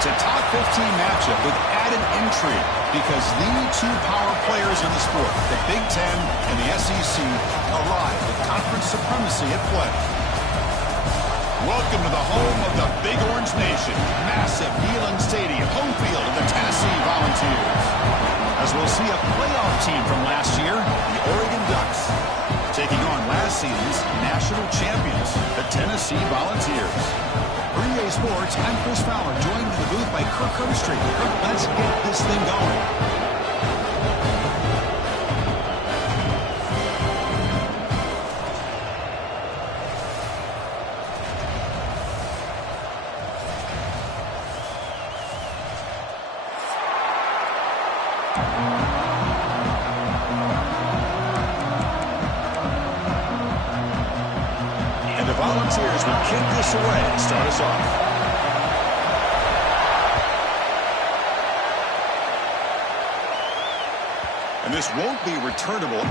It's a top 15 matchup with added intrigue because the two power players in the sport, the Big Ten and the SEC, arrive with conference supremacy at play. Welcome to the home of the Big Orange Nation. Massive Neyland Stadium, home field of the Tennessee Volunteers. As we'll see a playoff team from last year, the Oregon Ducks, taking on last season's national champions, the Tennessee Volunteers. For EA Sports, I'm Chris Fowler, joined in the booth by Kirk Herbstreit. Kirk, let's get this thing going. And the Volunteers will kick this away and start us off. And this won't be returnable.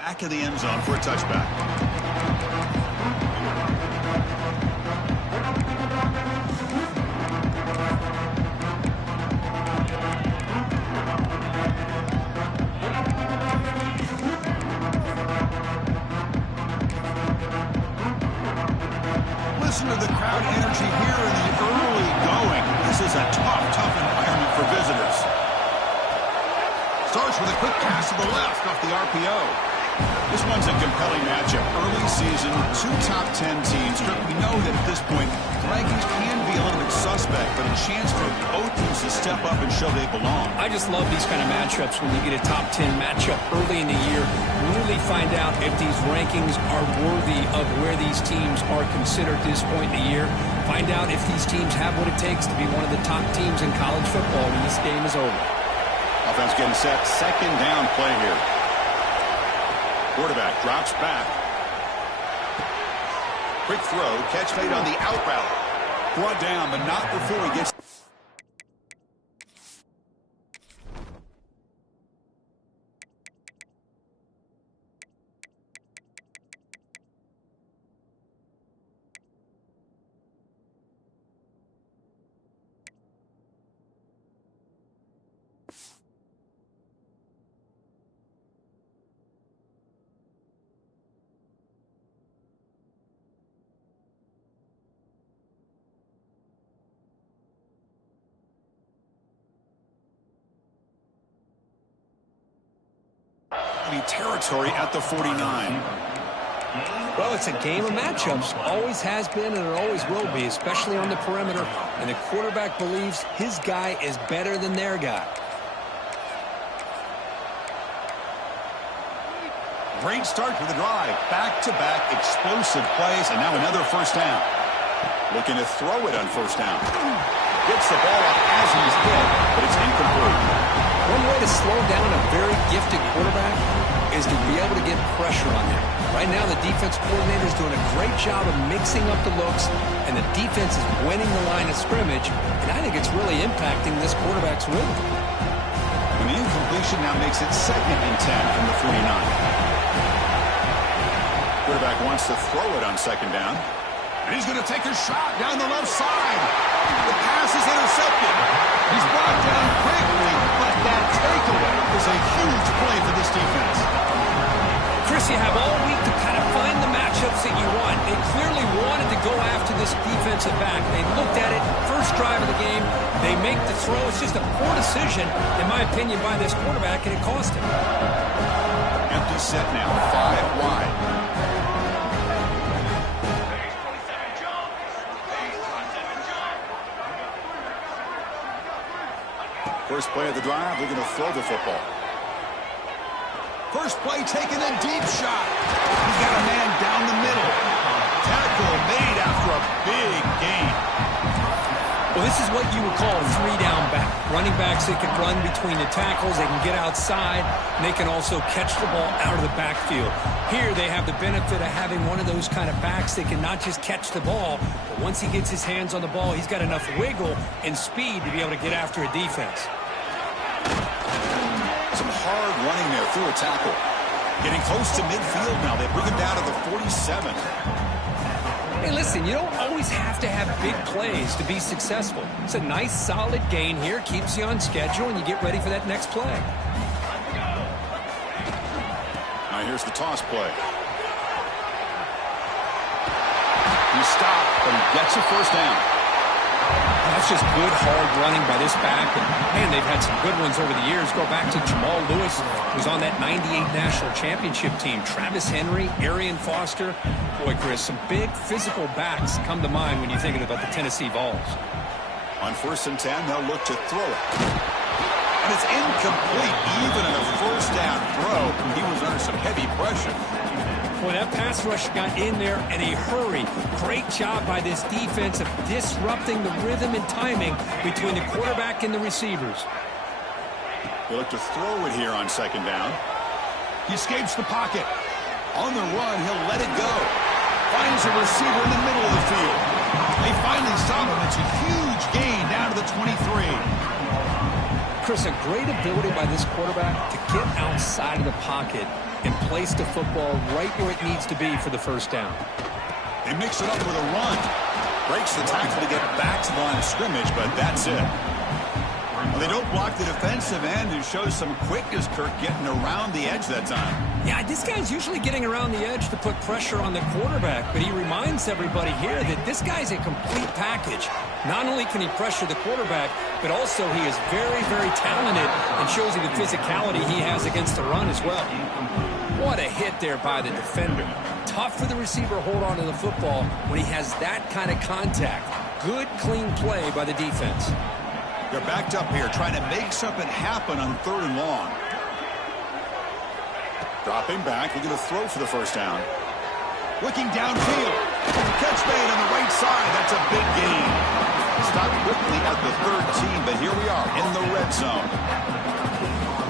Back in the end zone for a touchback. Listen to the crowd energy here in the early going. This is a tough environment for visitors. Starts with a quick pass to the left off the RPO. This one's a compelling matchup. Early season, two top 10 teams. We know that at this point, rankings can be a little bit suspect, but a chance for both teams to step up and show they belong. I just love these kind of matchups when you get a top 10 matchup early in the year. Really find out if these rankings are worthy of where these teams are considered at this point in the year. Find out if these teams have what it takes to be one of the top teams in college football when this game is over. Offense getting set. Second down play here. Quarterback drops back. Quick throw. Catch made on the out route. Brought down, but not before he gets... territory at the 49. Well, it's a game of matchups. Always has been and it always will be, especially on the perimeter. And the quarterback believes his guy is better than their guy. Great start to the drive. Back-to-back explosive plays, and now another first down. Looking to throw it on first down. Gets the ball up as he's hit, but it's incomplete. One way to slow down a very gifted quarterback is to be able to get pressure on him. Right now, the defense coordinator is doing a great job of mixing up the looks, and the defense is winning the line of scrimmage, and I think it's really impacting this quarterback's rhythm. And the incompletion now makes it 2nd and 10 from the 49. Quarterback wants to throw it on 2nd down. And he's going to take a shot down the left side. The pass is intercepted. He's brought down quickly, but that takeaway is a huge play for this defense. Chris, you have all week to kind of find the matchups that you want. They clearly wanted to go after this defensive back. They looked at it, first drive of the game. They make the throw. It's just a poor decision, in my opinion, by this quarterback, and it cost him. Empty set now, 5 wide. First play of the drive, they're going to throw the football. First play taken, a deep shot. He's got a man down the middle. Tackle made after a big gain. Well, this is what you would call a 3-down back. Running backs, they can run between the tackles, they can get outside, and they can also catch the ball out of the backfield. Here, they have the benefit of having one of those kind of backs that can not just catch the ball, but once he gets his hands on the ball, he's got enough wiggle and speed to be able to get after a defense. Some hard running there through a tackle. Getting close to midfield now. They bring him down to the 47. Hey, listen, you don't always have to have big plays to be successful. It's a nice, solid gain here. Keeps you on schedule, and you get ready for that next play. Now here's the toss play. He stopped, but he gets a first down. That's just good, hard running by this back. And, man, they've had some good ones over the years. Go back to Jamal Lewis, who was on that 98 National Championship team. Travis Henry, Arian Foster. Boy, Chris, some big physical backs come to mind when you're thinking about the Tennessee Vols. On 1st and 10, they'll look to throw it. And it's incomplete, even in a first down throw. He was under some heavy pressure. Boy, that pass rush got in there in a hurry. Great job by this defense of disrupting the rhythm and timing between the quarterback and the receivers. They look to throw it here on 2nd down. He escapes the pocket. On the run, he'll let it go. Finds a receiver in the middle of the field. They finally stop him. It's a huge gain down to the 23. Chris, a great ability by this quarterback to get outside of the pocket and place the football right where it needs to be for the first down. They mix it up with a run. Breaks the tackle to get back to the line of scrimmage, but that's it. Well, they don't block the defensive end and shows some quickness, Kirk, getting around the edge that time. Yeah, this guy's usually getting around the edge to put pressure on the quarterback, but he reminds everybody here that this guy's a complete package. Not only can he pressure the quarterback, but also he is very, very talented and shows you the physicality he has against the run as well. What a hit there by the defender. Tough for the receiver to hold on to the football when he has that kind of contact. Good, clean play by the defense. They're backed up here, trying to make something happen on 3rd and long. Dropping back, they're going to throw for the first down. Looking downfield. Catch made on the right side. That's a big gain. Stopped quickly at the 13, but here we are in the red zone.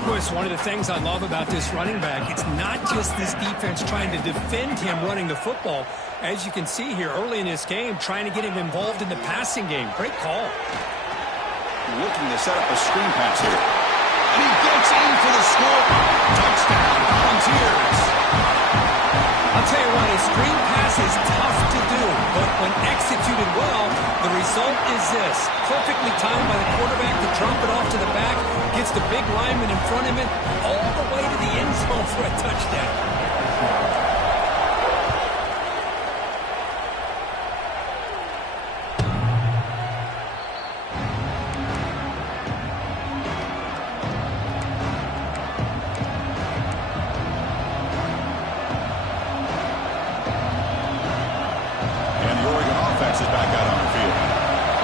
Chris, one of the things I love about this running back, it's not just this defense trying to defend him running the football. As you can see here early in this game, trying to get him involved in the passing game. Great call. Looking to set up a screen pass here. And he gets in for the score. Touchdown, Volunteers. I'll tell you what, a screen pass is tough to do, but when executed well, the result is this. Perfectly timed by the quarterback to drop it off to the back, gets the big lineman in front of him, all the way to the end zone for a touchdown.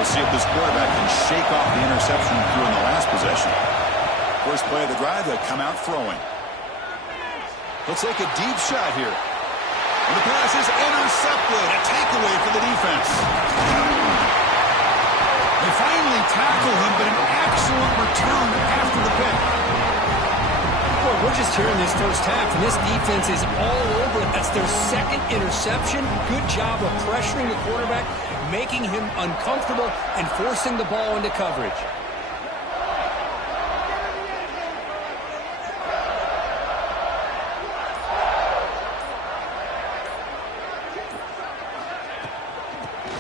See if this quarterback can shake off the interception through in the last possession. First play of the drive, they'll come out throwing. He'll take a deep shot here. And the pass is intercepted. A takeaway for the defense. They finally tackle him, but an excellent return after the pick. just here in this first half, and this defense is all over it. That's their second interception. Good job of pressuring the quarterback, making him uncomfortable, and forcing the ball into coverage.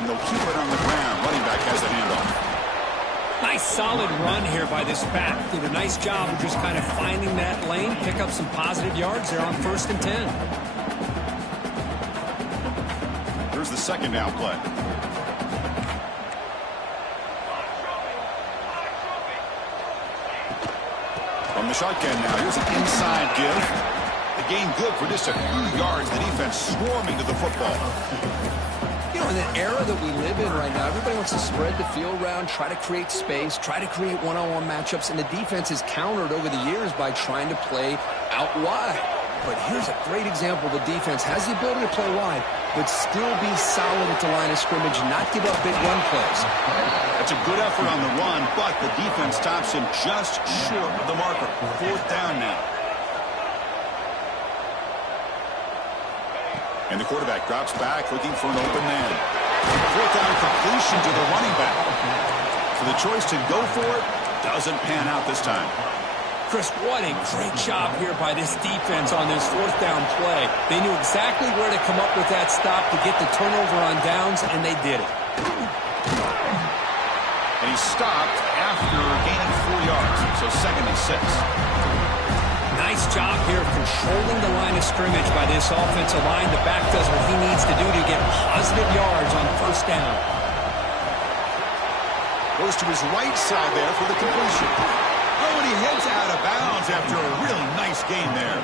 And they'll keep it on the ground. Running back has the handoff. Nice solid run here by this back. Did a nice job of just kind of finding that lane, pick up some positive yards there on 1st and 10. Here's the second down play. From the shotgun now, here's an inside give. The gain good for just a few yards. The defense swarming to the football. You know, in the era that we live in right now, everybody wants to spread the field around, try to create space, try to create one-on-one matchups, and the defense has countered over the years by trying to play out wide. But here's a great example. The defense has the ability to play wide, but still be solid at the line of scrimmage, not give up big run plays. That's a good effort on the run, but the defense stops him just short of the marker. 4th down now. And the quarterback drops back, looking for an open man. 4th down completion to the running back. So the choice to go for it doesn't pan out this time. Chris, what a great job here by this defense on this 4th down play. They knew exactly where to come up with that stop to get the turnover on downs, and they did it. And he stopped after gaining 4 yards, so 2nd and 6. Nice job here of controlling the line of scrimmage by this offensive line. The back does what he needs to do to get positive yards on 1st down. Goes to his right side there for the completion. Oh, and he heads out of bounds after a really nice gain there.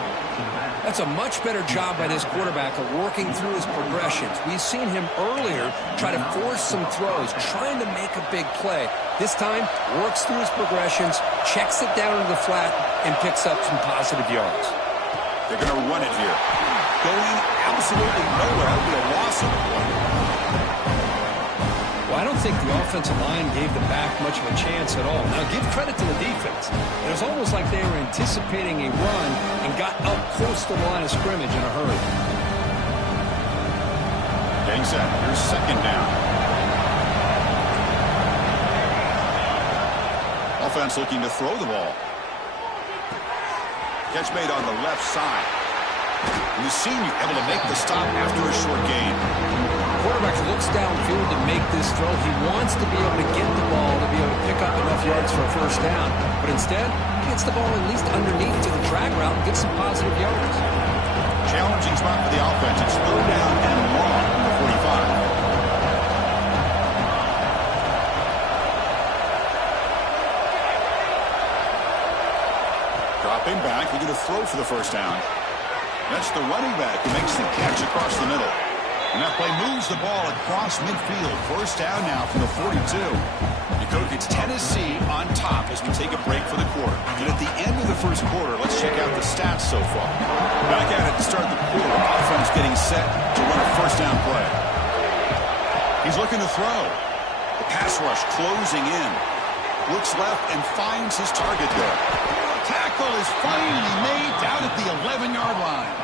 That's a much better job by this quarterback of working through his progressions. We've seen him earlier try to force some throws, trying to make a big play. This time, works through his progressions, checks it down to the flat, and picks up some positive yards. They're going to run it here. Going absolutely nowhere with a loss of a play. Well, I don't think the offensive line gave the back much of a chance at all. Now, give credit to the defense. It was almost like they were anticipating a run and got up close to the line of scrimmage in a hurry. Getting set. Here's 2nd down. Offense looking to throw the ball. Catch made on the left side. And the senior able to make the stop after a short gain. Quarterback looks downfield to make this throw. He wants to be able to get the ball to be able to pick up enough yards for a 1st down. But instead, he gets the ball at least underneath to the drag route and gets some positive yards. Challenging spot for the offense. It's 3rd down and long from the 45. Dropping back, looking to throw for the 1st down. That's the running back who makes the catch across the middle. And that play moves the ball across midfield. 1st down now from the 42. It's Tennessee on top as we take a break for the quarter. And at the end of the 1st quarter, let's check out the stats so far. Back at it to start the quarter. Offense getting set to run a 1st down play. He's looking to throw. The pass rush closing in. Looks left and finds his target there. Tackle is finally made down at the 11-yard line.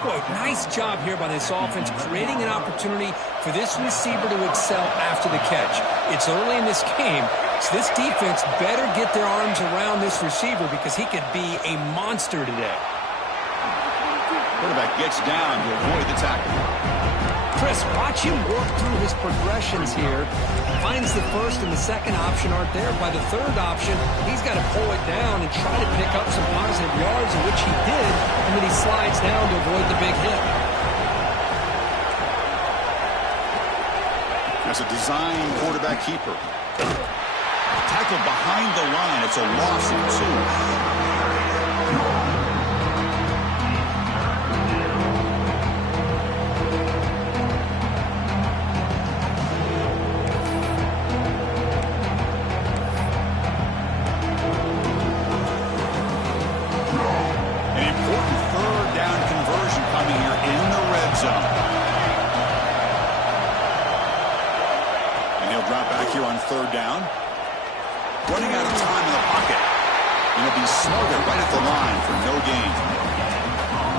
Boy, nice job here by this offense, creating an opportunity for this receiver to excel after the catch. It's early in this game, so this defense better get their arms around this receiver because he could be a monster today. Quarterback gets down to avoid the tackle. Chris, watch him work through his progressions here. Finds the 1st and the 2nd option aren't there. By the 3rd option, he's got to pull it down and try to pick up some positive yards, in which he did, and then he slides down to avoid the big hit. That's a design quarterback keeper. Tackle behind the line. It's a loss of 2. Here on 3rd down. Running out of time in the pocket. And to be smothered right at the line for no gain.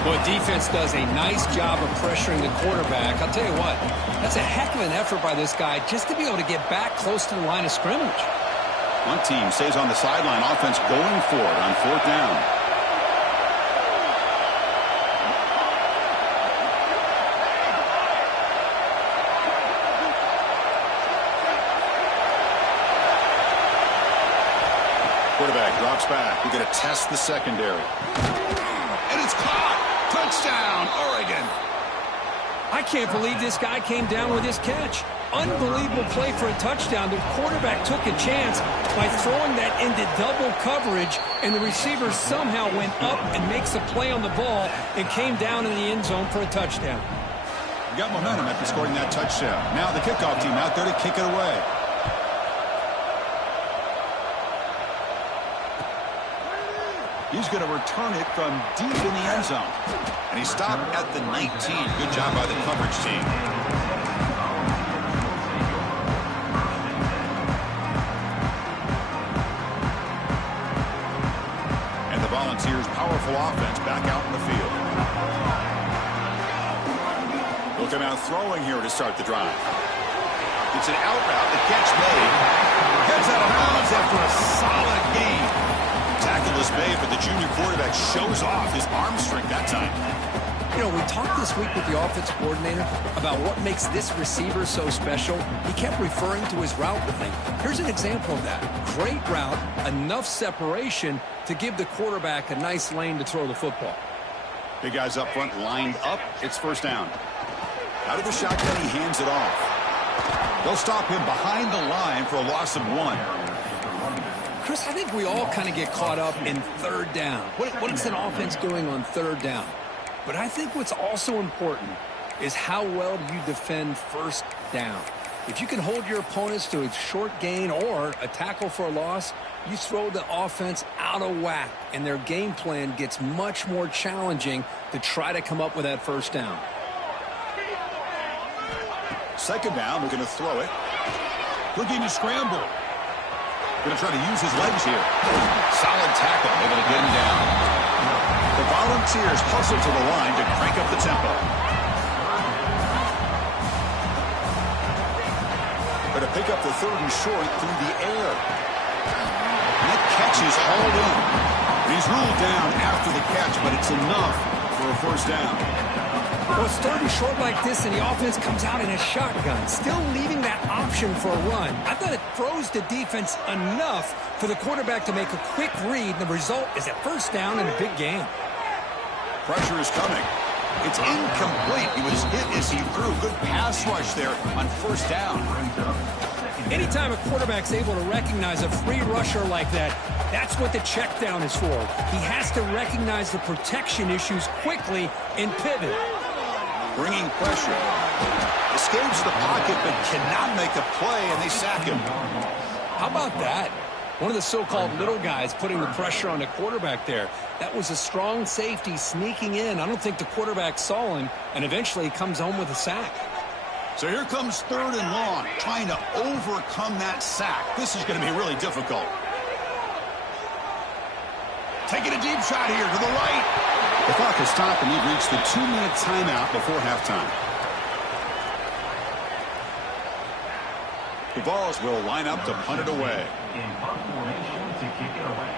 Well, defense does a nice job of pressuring the quarterback. I'll tell you what, that's a heck of an effort by this guy just to be able to get back close to the line of scrimmage. One team stays on the sideline, offense going for it on 4th down. Quarterback drops back. We're going to test the secondary. And it's caught. Touchdown, Oregon. I can't believe this guy came down with this catch. Unbelievable play for a touchdown. The quarterback took a chance by throwing that into double coverage, and the receiver somehow went up and makes a play on the ball and came down in the end zone for a touchdown. We got momentum after scoring that touchdown. Now the kickoff team out there to kick it away. He's going to return it from deep in the end zone. And he stopped at the 19. Good job by the coverage team. And the Volunteers' powerful offense back out in the field. Look at out throwing here to start the drive. It's an out route. The catch made. Gets out of bounds after a solid game. Tackle is made, but the junior quarterback shows off his arm strength that time. You know, we talked this week with the offensive coordinator about what makes this receiver so special. He kept referring to his route running. Here's an example of that. Great route, enough separation to give the quarterback a nice lane to throw the football. Big guys up front lined up. It's 1st down. Out of the shotgun, he hands it off. They'll stop him behind the line for a loss of 1. Chris, I think we all kind of get caught up in 3rd down. What is an offense doing on 3rd down? But I think what's also important is how well do you defend 1st down. If you can hold your opponents to a short gain or a tackle for a loss, you throw the offense out of whack, and their game plan gets much more challenging to try to come up with that 1st down. 2nd down, we're going to throw it. Looking to scramble. Going to try to use his legs here. Solid tackle, able to get him down. The Volunteers hustle to the line to crank up the tempo. Going to pick up the 3rd and short through the air. And that catch is hauled in. He's ruled down after the catch, but it's enough for a 1st down. Well, it's 3rd and short like this, and the offense comes out in a shotgun, still leaving that option for a run. I thought it throws the defense enough for the quarterback to make a quick read, and the result is a 1st down and a big game. Pressure is coming. It's incomplete. He was hit as he threw. Good pass rush there on 1st down. Anytime a quarterback's able to recognize a free rusher like that, that's what the check down is for. He has to recognize the protection issues quickly and pivot. Bringing pressure. Escapes the pocket but cannot make a play, and they sack him. How about that? One of the so-called little guys putting the pressure on the quarterback there. That was a strong safety sneaking in. I don't think the quarterback saw him, and eventually he comes home with a sack. So here comes 3rd and long, trying to overcome that sack. This is going to be really difficult. Taking a deep shot here to the right. The clock has stopped, and we've reached the 2-minute timeout before halftime. The Vols will line up to punt it away. In punt formation to kick it away.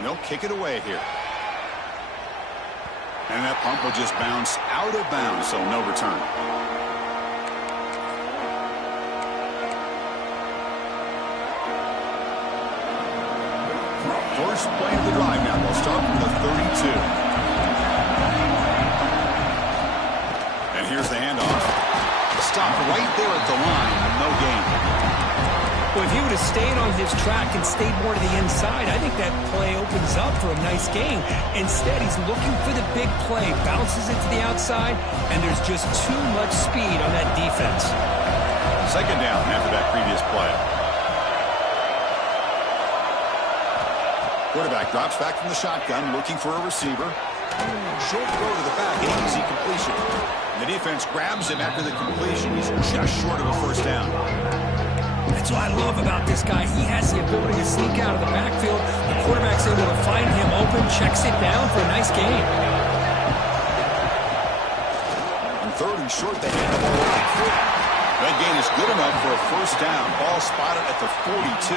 They'll kick it away here. And that punt will just bounce out of bounds, so no return. First play of the drive now. They'll start from the 32. And here's the handoff. Stop right there at the line. No gain. Well, if he would have stayed on his track and stayed more to the inside, I think that play opens up for a nice gain. Instead, he's looking for the big play, bounces it to the outside, and there's just too much speed on that defense. 2nd down after that previous play. Quarterback drops back from the shotgun, looking for a receiver. Short throw to the back, an easy completion. And the defense grabs him after the completion. He's just short of a first down. That's what I love about this guy. He has the ability to sneak out of the backfield. The quarterback's able to find him open, checks it down for a nice gain. On third and short, they hand the ball right. That gain is good enough for a first down. Ball spotted at the 42.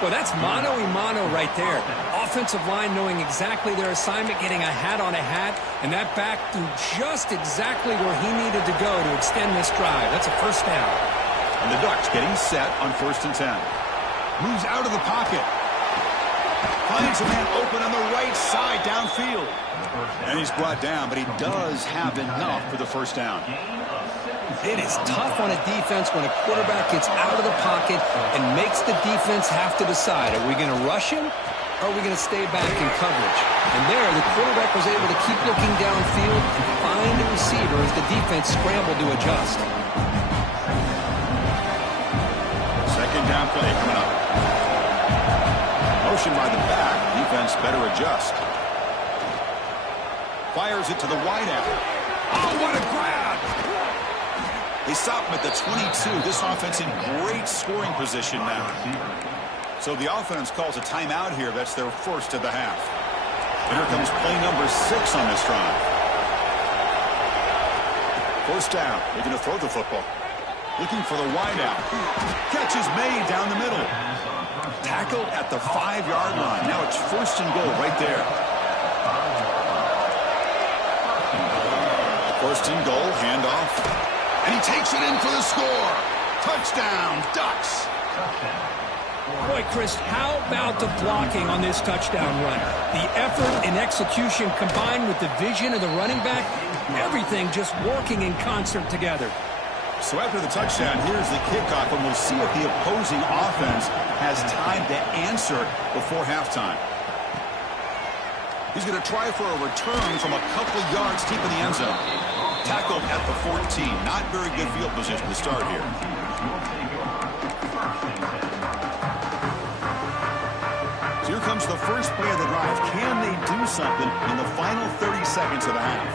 Well, that's mano-a-mano right there. Offensive line knowing exactly their assignment, getting a hat on a hat, and that back threw just exactly where he needed to go to extend this drive. That's a first down. And the Ducks getting set on 1st and 10. Moves out of the pocket. Finds a man open on the right side downfield. And he's brought down, but he does have enough for the first down. It is tough on a defense when a quarterback gets out of the pocket and makes the defense have to decide, are we going to rush him or are we going to stay back in coverage? And there, the quarterback was able to keep looking downfield and find the receiver as the defense scrambled to adjust. Second down play coming up. Motion by the back. Defense better adjust. Fires it to the wideout. Oh, what a grab! They stop him at the 22. This offense in great scoring position now. So the offense calls a timeout here. That's their first of the half. And here comes play number 6 on this drive. First down. They're going to throw the football. Looking for the wideout. Catch is made down the middle. Tackled at the 5-yard line. Now it's 1st and goal right there. 1st and goal. Handoff. And he takes it in for the score. Touchdown, Ducks. Boy, Chris, how about the blocking on this touchdown run? The effort and execution combined with the vision of the running back, everything just working in concert together. So after the touchdown, here's the kickoff, and we'll see if the opposing offense has time to answer before halftime. He's going to try for a return from a couple yards deep in the end zone. Tackled at the 14. Not very good field position to start here. So here comes the first play of the drive. Can they do something in the final 30 seconds of the half?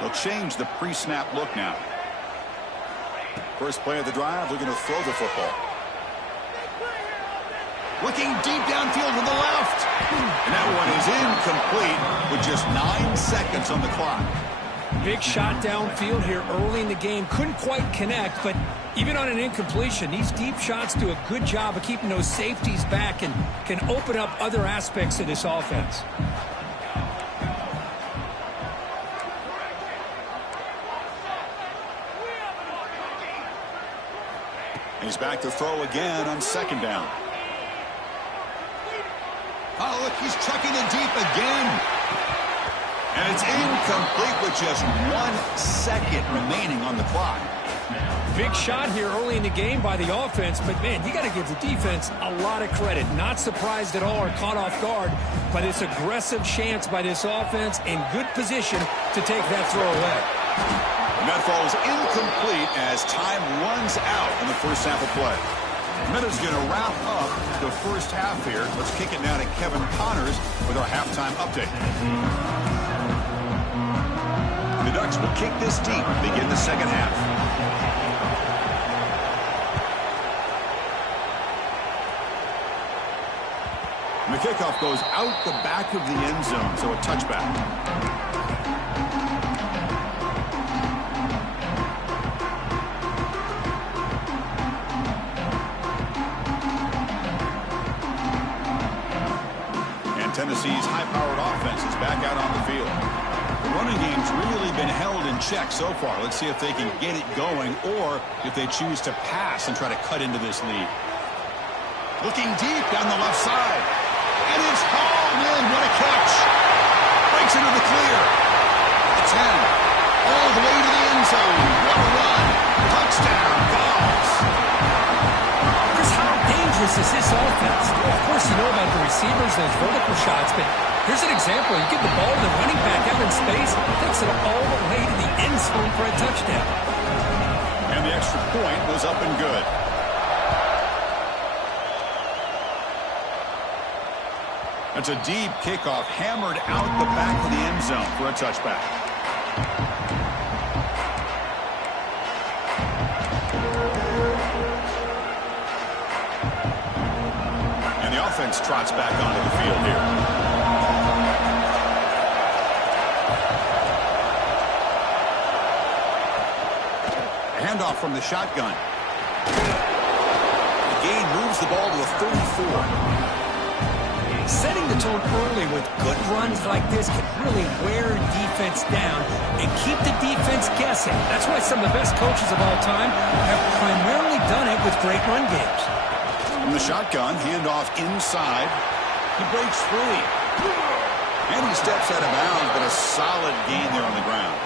They'll change the pre-snap look now. First play of the drive, they're going to throw the football. Looking deep downfield to the left. And that one is incomplete with just 9 seconds on the clock. Big shot downfield here early in the game. Couldn't quite connect, but even on an incompletion, these deep shots do a good job of keeping those safeties back and can open up other aspects of this offense. He's back to throw again on 2nd down. Oh, look, he's chucking it deep again. And it's incomplete with just 1 second remaining on the clock. Big shot here early in the game by the offense, but, man, you got to give the defense a lot of credit. Not surprised at all or caught off guard by this aggressive chance by this offense in good position to take that throw away. And that falls incomplete as time runs out in the first half of play. Minutes going to wrap up the first half here. Let's kick it now to Kevin Connors with our halftime update. The Ducks will kick this deep, begin the second half. And the kickoff goes out the back of the end zone, so a touchback. Tennessee's high-powered offense is back out on the field. The running game's really been held in check so far. Let's see if they can get it going or if they choose to pass and try to cut into this lead. Looking deep down the left side. And it's hauled in. What a catch. Breaks into the clear. The 10. All the way to the end zone. What a run. Touchdown. Goals. Is this offense? Well, of course, you know about the receivers, those vertical shots, but here's an example. You get the ball to the running back out in space, takes it all the way to the end zone for a touchdown. And the extra point was up and good. That's a deep kickoff, hammered out the back of the end zone for a touchback. And the offense trots back onto the field here. A handoff from the shotgun. The gain moves the ball to the 34. Setting the tone early with good runs like this can really wear defense down and keep the defense guessing. That's why some of the best coaches of all time have primarily done it with great run games. From the shotgun, handoff inside. He breaks free. And he steps out of bounds, but a solid gain there on the ground.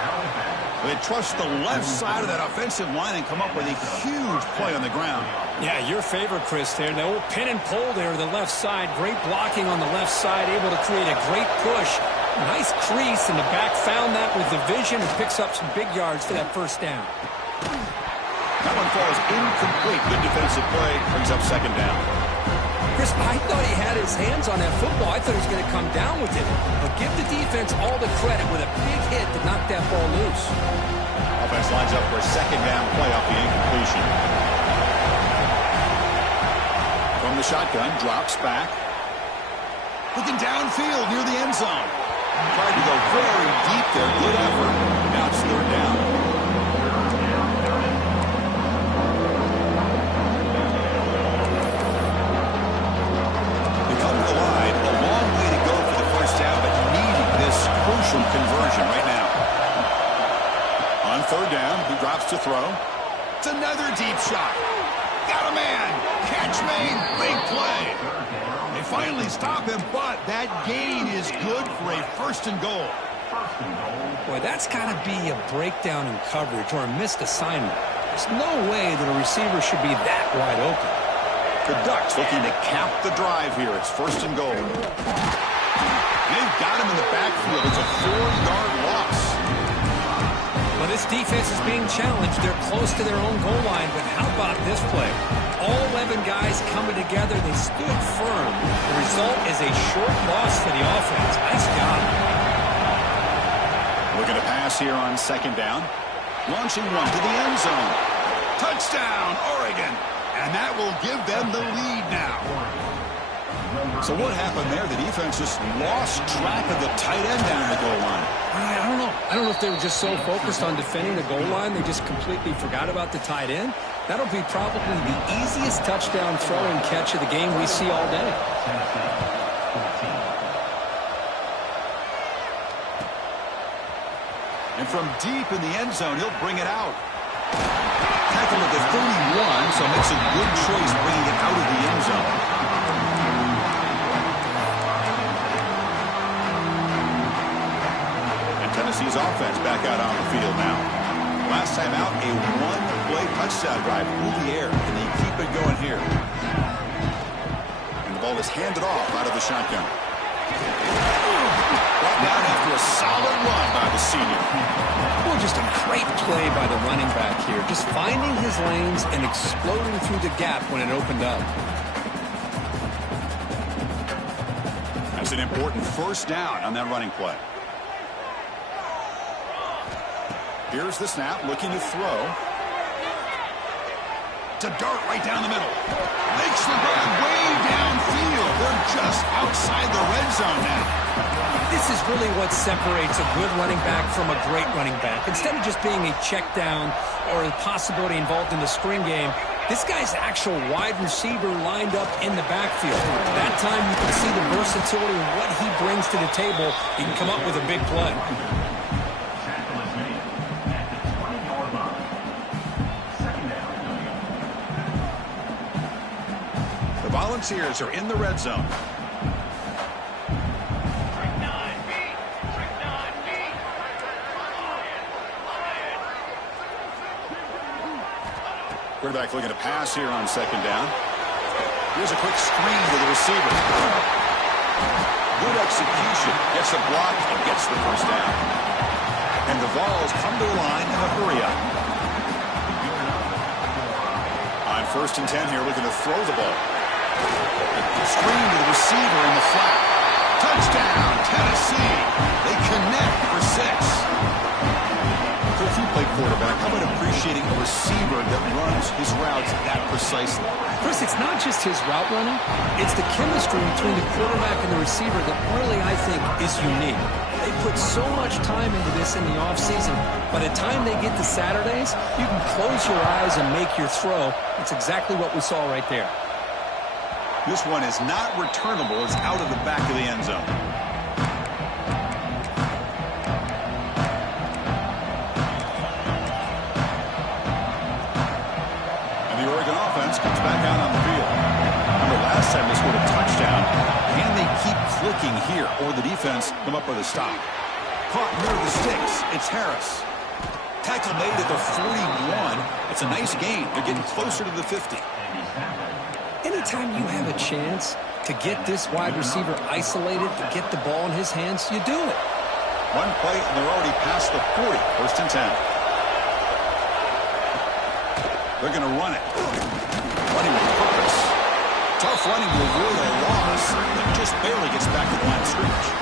They trust the left side of that offensive line and come up with a huge play on the ground. Yeah, your favorite, Chris, there. The old pin and pull there, the left side. Great blocking on the left side, able to create a great push. Nice crease, and the back found that with the vision and picks up some big yards for that first down. That one falls incomplete. Good defensive play. Brings up second down. Chris, I thought he had his hands on that football. I thought he was going to come down with it. But give the defense all the credit with a big hit to knock that ball loose. Offense lines up for a second down play off the incompletion. From the shotgun, drops back. Looking downfield near the end zone. Tried to go very deep there. Good effort. Now it's third down. They come to the line. A long way to go for the first down, but needing this crucial conversion right now. On third down, he drops to throw. It's another deep shot. Got a man. Catch made. Big play. They finally stop him, but that gain is good for a first and goal. Boy, that's got to be a breakdown in coverage or a missed assignment. There's no way that a receiver should be that wide open. The Ducks looking to cap the drive here. It's first and goal. They've got him in the backfield. It's a 4-yard loss. Well, this defense is being challenged. They're close to their own goal line, but how about this play? All 11 guys coming together. They stood firm. The result is a short loss for the offense. Nice job. Looking to pass here on second down. Launching one to the end zone. Touchdown, Oregon. And that will give them the lead now. So what happened there? The defense just lost track of the tight end down the goal line. I don't know. I don't know if they were just so focused on defending the goal line, they just completely forgot about the tight end. That'll be probably the easiest touchdown throw and catch of the game we see all day. And from deep in the end zone, he'll bring it out. Tackle at the 31, so makes a good choice bringing it out of the end zone. And Tennessee's offense back out on the field now. Last time out, a one-play touchdown drive through the air, and they keep it going here. And the ball is handed off out of the shotgun. Brought down after a solid run by the senior. Well, just a great play by the running back here. Just finding his lanes and exploding through the gap when it opened up. That's an important first down on that running play. Here's the snap, looking to throw. To dart right down the middle. Makes the grab way downfield. They're just outside the red zone now. This is really what separates a good running back from a great running back. Instead of just being a check down or a possibility involved in the screen game, this guy's actual wide receiver lined up in the backfield. That time you can see the versatility of what he brings to the table. He can come up with a big play. The Volunteers are in the red zone. Quarterback looking to pass here on second down. Here's a quick screen to the receiver. Good execution. Gets a block and gets the first down. And the Vols come to the line in a hurry-up. On first and 10 here, looking to throw the ball. Screen to the receiver in the flat. Touchdown, Tennessee. They connect for 6. So if you play quarterback, how about appreciating a receiver that runs his routes that precisely? Chris, it's not just his route running. It's the chemistry between the quarterback and the receiver that really, I think, is unique. They put so much time into this in the offseason. By the time they get to Saturdays, you can close your eyes and make your throw. It's exactly what we saw right there. This one is not returnable. It's out of the back of the end zone. Comes back out on the field. Remember last time they scored a touchdown. Can they keep clicking here, or the defense come up with a stop? Caught near the sticks. It's Harris. Tackle made at the 41. It's a nice gain. They're getting closer to the 50. Anytime you have a chance to get this wide receiver isolated, to get the ball in his hands, you do it. One play, and they're already past the 40. First and 10. They're going to run it. Running with purpose. Tough running will rule a loss, but just barely gets back to the line of scrimmage.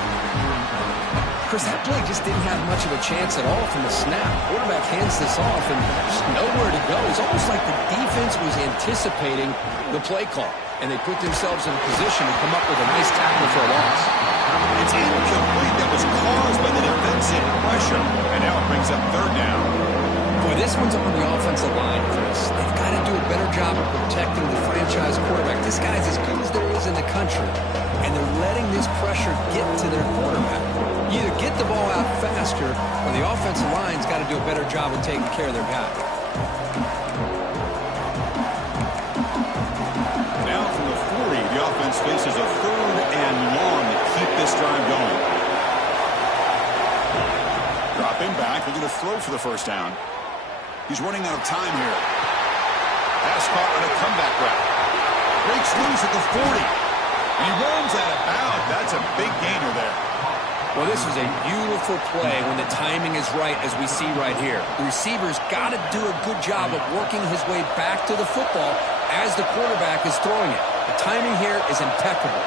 Chris, that play just didn't have much of a chance at all from the snap. Quarterback hands this off and just nowhere to go. It's almost like the defense was anticipating the play call, and they put themselves in a position to come up with a nice tackle for a loss. It's incomplete. That was caused by the defensive pressure, and now it brings up third down. Boy, this one's on the offensive line, Chris. They've got to do a better job of protecting the franchise quarterback. This guy's as good as there is in the country, and they're letting this pressure get to their quarterback. You either get the ball out faster, or the offensive line's got to do a better job of taking care of their guy. Now from the 40, the offense faces a third and long to keep this drive going. Dropping back, they're going to throw for the first down. He's running out of time here. Pass caught on a comeback route. Breaks loose at the 40. And he runs out of bounds. That's a big gainer there. Well, this is a beautiful play when the timing is right, as we see right here. The receiver's got to do a good job of working his way back to the football as the quarterback is throwing it. The timing here is impeccable.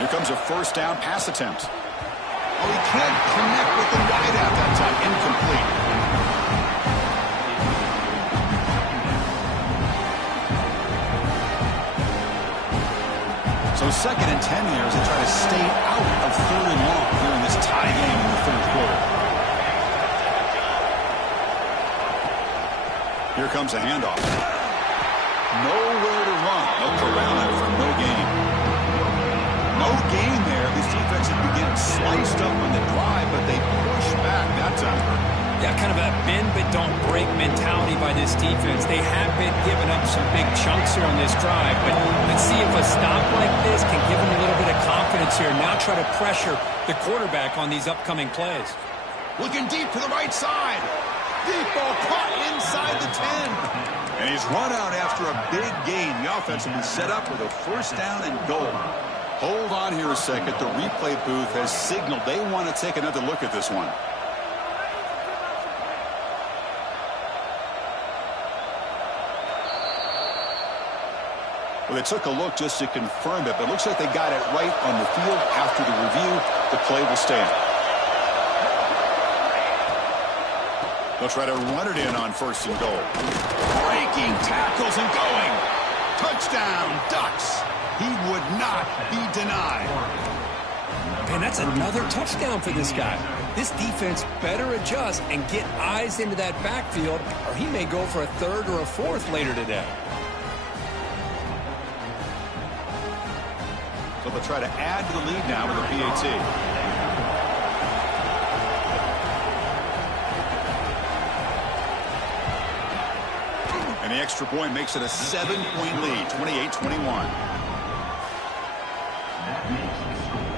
Here comes a first down pass attempt. Oh, he can't connect with the wideout that time. Incomplete. So second and 10 here as they try to stay out of third and long here in this tie game in the third quarter. Here comes a handoff. Nowhere to run. They'll corral it for no gain. No gain there. This defense has been getting sliced up on the drive, but they push back that time. Yeah, kind of a bend but don't break mentality by this defense. They have been giving up some big chunks here on this drive, but let's see if a stop like this can give them a little bit of confidence here. Now try to pressure the quarterback on these upcoming plays. Looking deep to the right side. Deep ball caught inside the 10. And he's run out after a big gain. The offense will be set up with a first down and goal. Hold on here a second. The replay booth has signaled they want to take another look at this one. Well, they took a look just to confirm it, but it looks like they got it right on the field. After the review, the play will stand. They'll try to run it in on first and goal. Breaking tackles and going. Touchdown, Ducks. He would not be denied. And that's another touchdown for this guy. This defense better adjust and get eyes into that backfield, or he may go for a third or a fourth later today. So they'll try to add to the lead now with a PAT. And the extra point makes it a 7-point lead, 28-21. That makes the score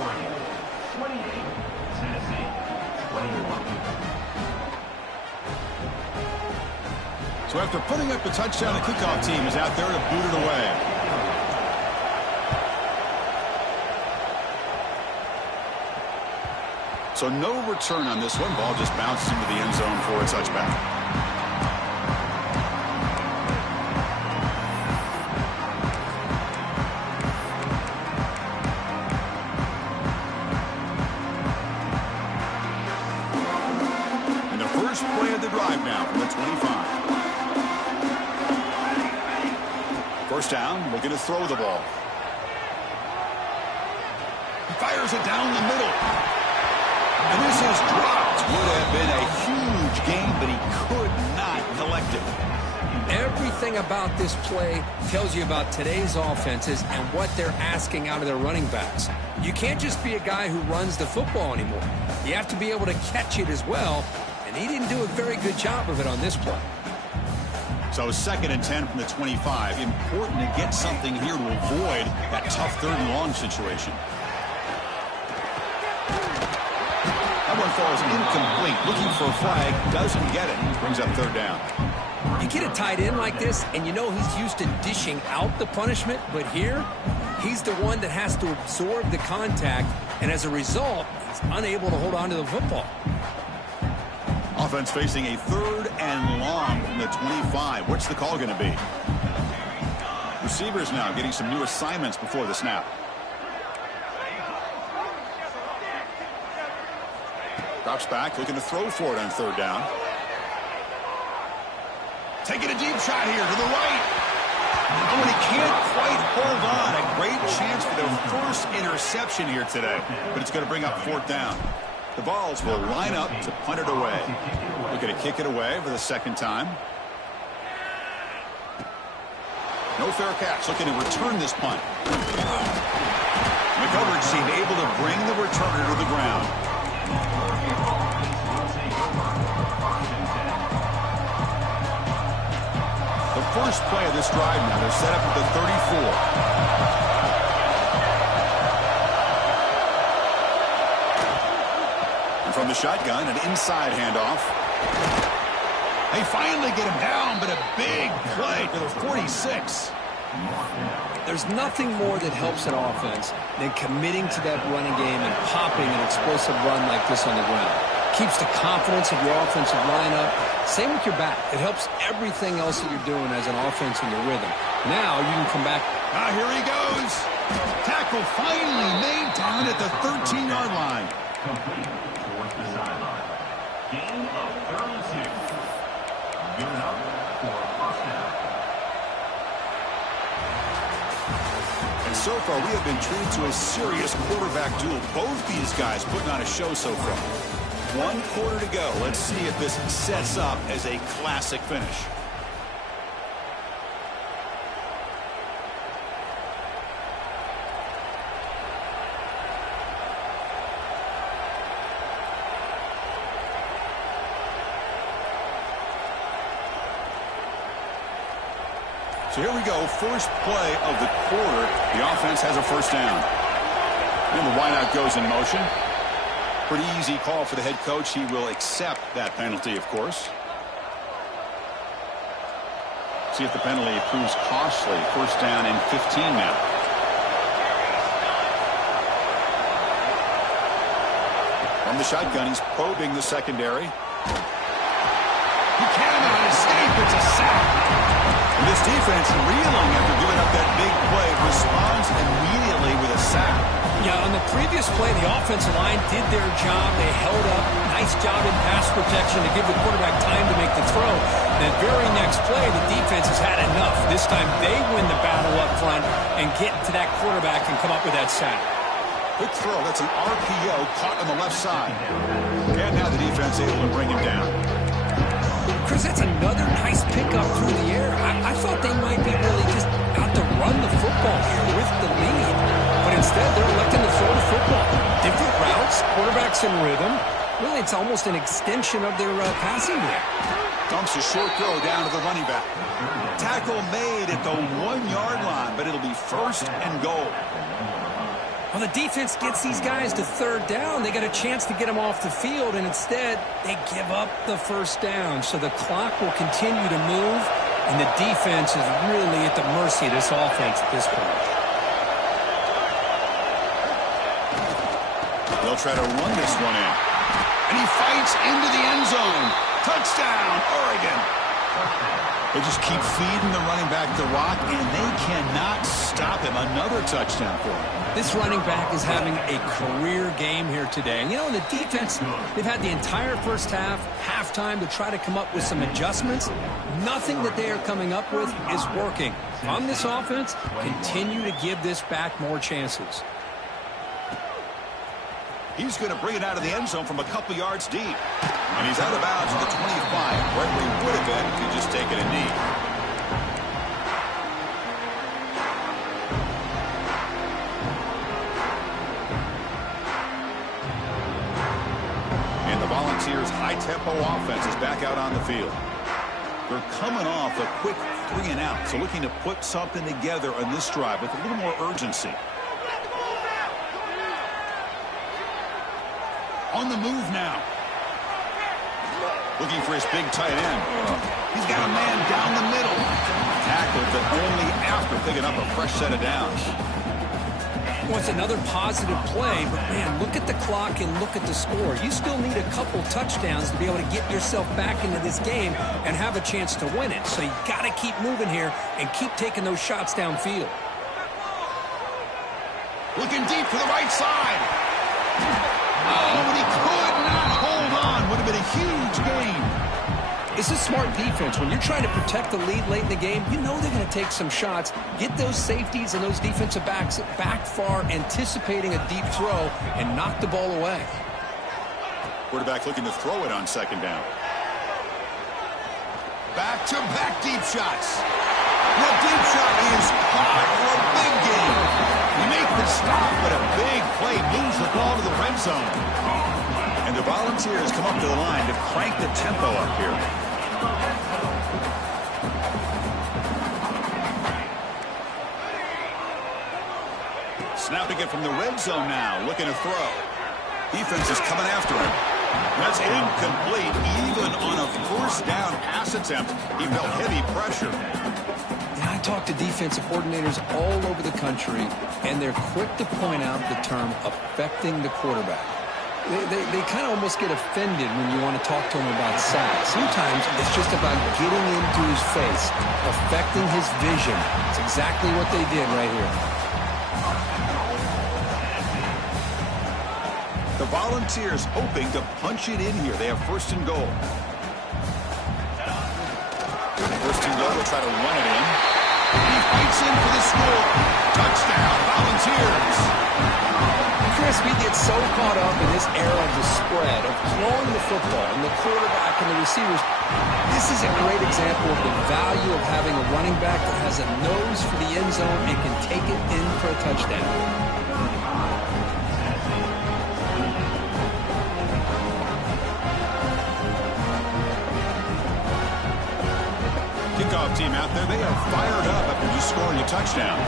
Oregon 28, Tennessee 21. So after putting up the touchdown, the kickoff team is out there to boot it away. So no return on this one. Ball just bounces into the end zone for a touchback. play of the drive now from the 25. First down, looking to throw the ball. He fires it down the middle. And this is dropped. Would have been a huge gain, but he could not collect it. Everything about this play tells you about today's offenses and what they're asking out of their running backs. You can't just be a guy who runs the football anymore. You have to be able to catch it as well, and he didn't do a very good job of it on this play. So 2nd and 10 from the 25. Important to get something here to avoid that tough 3rd and long situation. That one falls incomplete. Looking for a flag, doesn't get it. Brings up 3rd down. You get a tight end like this, and you know he's used to dishing out the punishment, but here, he's the one that has to absorb the contact, and as a result, he's unable to hold on to the football. Offense facing a 3rd and long from the 25. What's the call going to be? Receivers now getting some new assignments before the snap. Drops back, looking to throw for it on 3rd down. Taking a deep shot here to the right. Oh, and he can't quite hold on. A great chance for their first interception here today. But it's going to bring up 4th down. The Vols will line up to punt it away. Looking to kick it away for the 2nd time. No fair catch. Looking to return this punt. The coverage team able to bring the returner to the ground. The first play of this drive now. They're set up at the 34. And from the shotgun, an inside handoff. They finally get him down, but a big play to the 46. There's nothing more that helps an offense than committing to that running game and popping an explosive run like this on the ground. Keeps the confidence of your offensive lineup. Same with your back. It helps everything else that you're doing as an offense in your rhythm. Now you can come back. Ah, here he goes. Tackle finally made down at the 13-yard line. Complete towards the sideline. Gain of 32. Given up for a first down. And so far, we have been treated to a serious quarterback duel. Both these guys putting on a show so far. 1 quarter to go. Let's see if this sets up as a classic finish. So here we go, first play of the quarter. The offense has a first down. And the wideout goes in motion. Pretty easy call for the head coach. He will accept that penalty, of course. See if the penalty proves costly. First down and 15 now. From the shotgun, he's probing the secondary. He cannot escape. It's a sack. And this defense reeling after giving up that big play responds immediately with a sack. Yeah, on the previous play, the offensive line did their job. They held up. Nice job in pass protection to give the quarterback time to make the throw. The very next play, the defense has had enough. This time they win the battle up front and get to that quarterback and come up with that sack. Quick throw. That's an RPO caught on the left side. And now the defense able to bring him down. Chris, that's another nice pickup through the air. I thought they might be really just out to run the football here with the lead. But instead, they're electing to throw the football. Different routes, quarterbacks in rhythm. Really, it's almost an extension of their passing game. Dumps a short throw down to the running back. Tackle made at the 1-yard line, but it'll be first and goal. Well, the defense gets these guys to 3rd down. They got a chance to get them off the field, and instead, they give up the first down. So the clock will continue to move, and the defense is really at the mercy of this offense at this point. They'll try to run this one in. And he fights into the end zone. Touchdown, Oregon. They just keep feeding the running back the rock, and they cannot stop him. Another touchdown for him. This running back is having a career game here today. And, you know, the defense, they've had the entire first half, halftime, to try to come up with some adjustments. Nothing that they are coming up with is working. On this offense, continue to give this back more chances. He's going to bring it out of the end zone from a couple yards deep. And he's out of bounds at the 25, right where he would have been if he'd just taken a knee. And the Volunteers' high-tempo offense is back out on the field. They're coming off a quick 3-and-out, so looking to put something together on this drive with a little more urgency. On the move now. Looking for his big tight end. He's got a man down the middle. Tackled, but only after picking up a fresh set of downs. Well, it's another positive play, but, man, look at the clock and look at the score. You still need a couple touchdowns to be able to get yourself back into this game and have a chance to win it. So you got to keep moving here and keep taking those shots downfield. Looking deep to the right side. Oh, but he could not hold on. Would have been a huge gain. It's a smart defense. When you're trying to protect the lead late in the game, you know they're going to take some shots, get those safeties and those defensive backs back far, anticipating a deep throw, and knock the ball away. Quarterback looking to throw it on second down. Back-to-back deep shots. The deep shot is caught for a big gain. You make the stop, but a big play moves the ball to the red zone. And the Volunteers come up to the line to crank the tempo up here. Snapping it from the red zone now, looking to throw. Defense is coming after him. That's incomplete. Even on a first down pass attempt, he felt heavy pressure. I talk to defensive coordinators all over the country, and they're quick to point out the term affecting the quarterback. They kind of almost get offended when you want to talk to them about sacks. Sometimes it's just about getting into his face, affecting his vision. It's exactly what they did right here. The Volunteers hoping to punch it in here. They have first and goal. First and goal, they'll try to run it in. He fights in for the score. Touchdown, Volunteers. Chris, we get so caught up in this era of the spread, of throwing the football, and the quarterback and the receivers. This is a great example of the value of having a running back that has a nose for the end zone and can take it in for a touchdown. Kickoff team out there, they are fired up after just scoring a touchdown.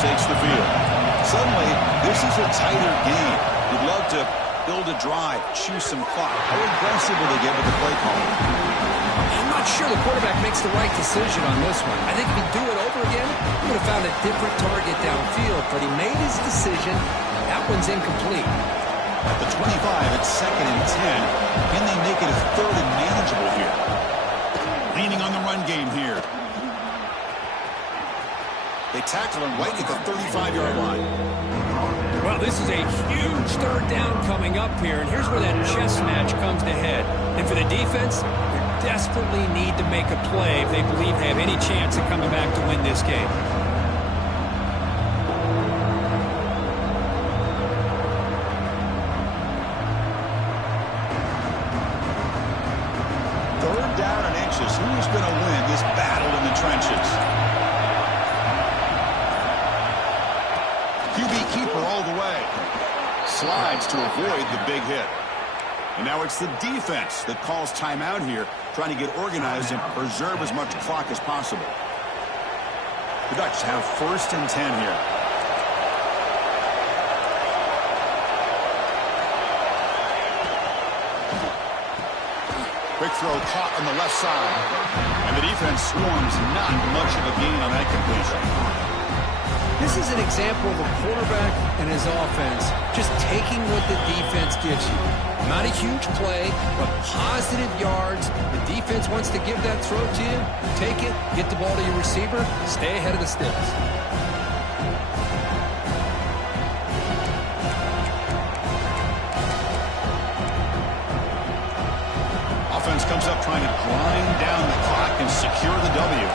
Takes the field. Suddenly, this is a tighter game. You'd love to build a drive, choose some clock. How aggressive will they get with the play call? I'm not sure the quarterback makes the right decision on this one. I think if he'd do it over again, he would have found a different target downfield, but he made his decision. That one's incomplete. At the 25, it's 2nd and 10. Can they make it a 3rd and manageable here? Leaning on the run game here. They tackle him right at the 35-yard line. Well, this is a huge 3rd down coming up here, and here's where that chess match comes to head. And for the defense, they desperately need to make a play if they believe they have any chance of coming back to win this game. Third down and inches. Who's going to win this battle in the trenches? QB keeper all the way. Slides to avoid the big hit. And now it's the defense that calls timeout here, trying to get organized and preserve as much clock as possible. The Ducks have 1st and 10 here. Quick throw caught on the left side. And the defense swarms, not much of a gain on that completion. This is an example of a quarterback and his offense just taking what the defense gives you. Not a huge play, but positive yards. The defense wants to give that throw to you. Take it, get the ball to your receiver, stay ahead of the sticks. Offense comes up trying to grind down the clock and secure the W.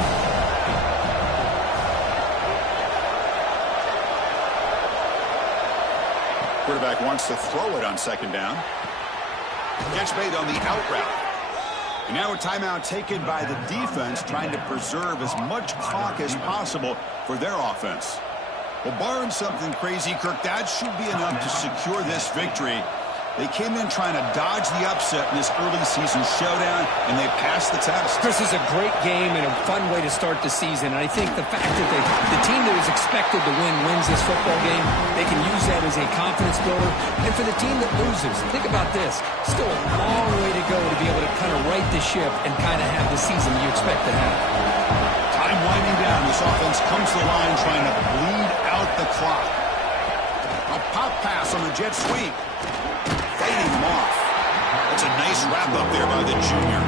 Quarterback wants to throw it on 2nd down. Catch made on the out route. And now a timeout taken by the defense trying to preserve as much clock as possible for their offense. Well, barring something crazy, Kirk, that should be enough to secure this victory. They came in trying to dodge the upset in this early season showdown, and they passed the test. This is a great game and a fun way to start the season. And I think the fact that the team that is expected to win wins this football game, they can use that as a confidence builder. And for the team that loses, think about this. Still a long way to go to be able to kind of right the ship and kind of have the season you expect to have. Time winding down. This offense comes to the line trying to bleed out the clock. A pop pass on the jet sweep. Fighting him off. That's a nice wrap up there by the junior.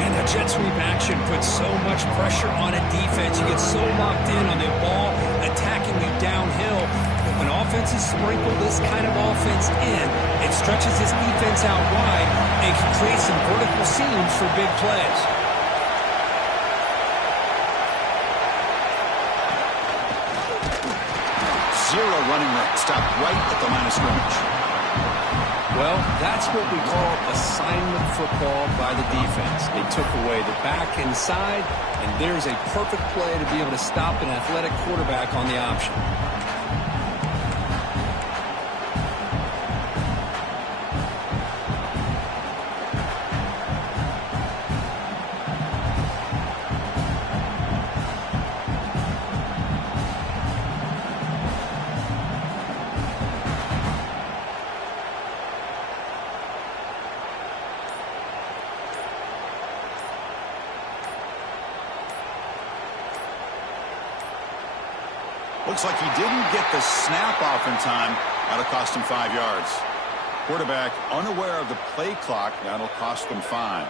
And that jet sweep action puts so much pressure on a defense. You get so locked in on the ball attacking you downhill. But when offenses sprinkle this kind of offense in, it stretches this defense out wide and can create some vertical seams for big plays. Zero running room. Stopped right at the line of scrimmage. Well, that's what we call assignment football by the defense. They took away the back inside, and there's a perfect play to be able to stop an athletic quarterback on the option. Looks like he didn't get the snap off in time. That'll cost him 5 yards. Quarterback unaware of the play clock. That'll cost them 5.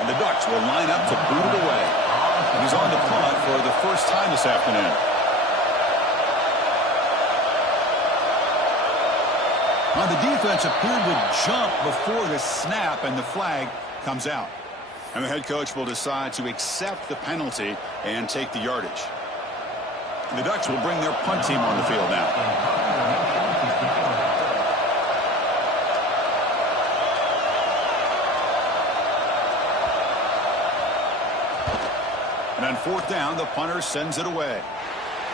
And the Ducks will line up to boot it away. And he's on the punt for the first time this afternoon. Now the defense appeared to jump before the snap, and the flag comes out. And the head coach will decide to accept the penalty and take the yardage. And the Ducks will bring their punt team on the field now. And on 4th down, the punter sends it away.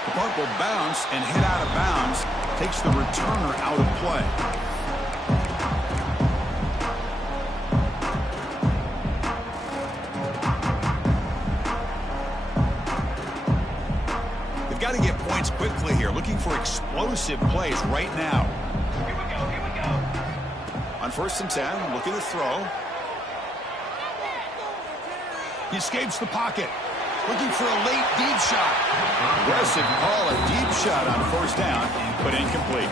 The punt will bounce and hit out of bounds. Takes the returner out of play. Got to get points quickly here. Looking for explosive plays right now. Here we go. On 1st and 10, looking to throw. He escapes the pocket. Looking for a late deep shot. Aggressive call, a deep shot on 1st down, but incomplete.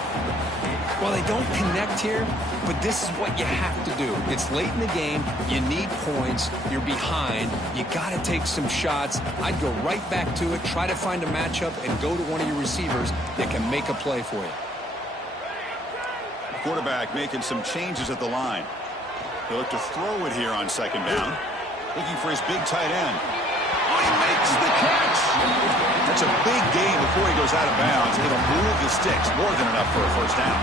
Well, they don't connect here, but this is what you have to do. It's late in the game. You need points. You're behind. You got to take some shots. I'd go right back to it, try to find a matchup, and go to one of your receivers that can make a play for you. Quarterback making some changes at the line. He'll look to throw it here on 2nd down. Looking for his big tight end. Oh, he makes the catch. That's a big gain before he goes out of bounds. It'll move the sticks. More than enough for a 1st down.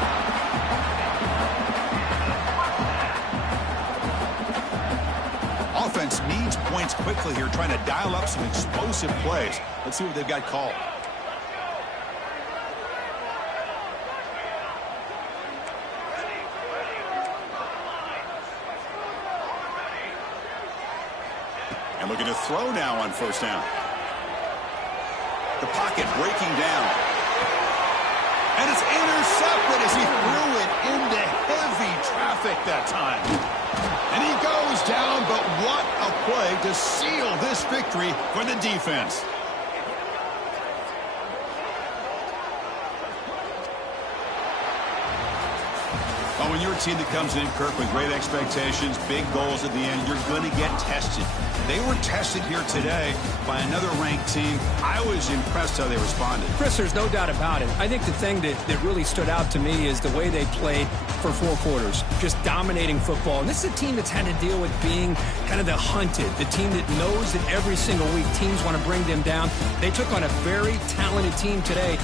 Offense needs points quickly here, trying to dial up some explosive plays. Let's see what they've got called. And looking to to throw now on first down. The pocket breaking down. And it's intercepted as he threw it into heavy traffic that time. And he goes down, but what a play to seal this victory for the defense. Well, when you're a team that comes in, Kirk, with great expectations, big goals at the end, you're going to get tested. They were tested here today by another ranked team. I was impressed how they responded. Chris, there's no doubt about it. I think the thing that really stood out to me is the way they played for 4 quarters, just dominating football. And this is a team that's had to deal with being kind of the hunted, the team that knows that every single week teams want to bring them down. They took on a very talented team today.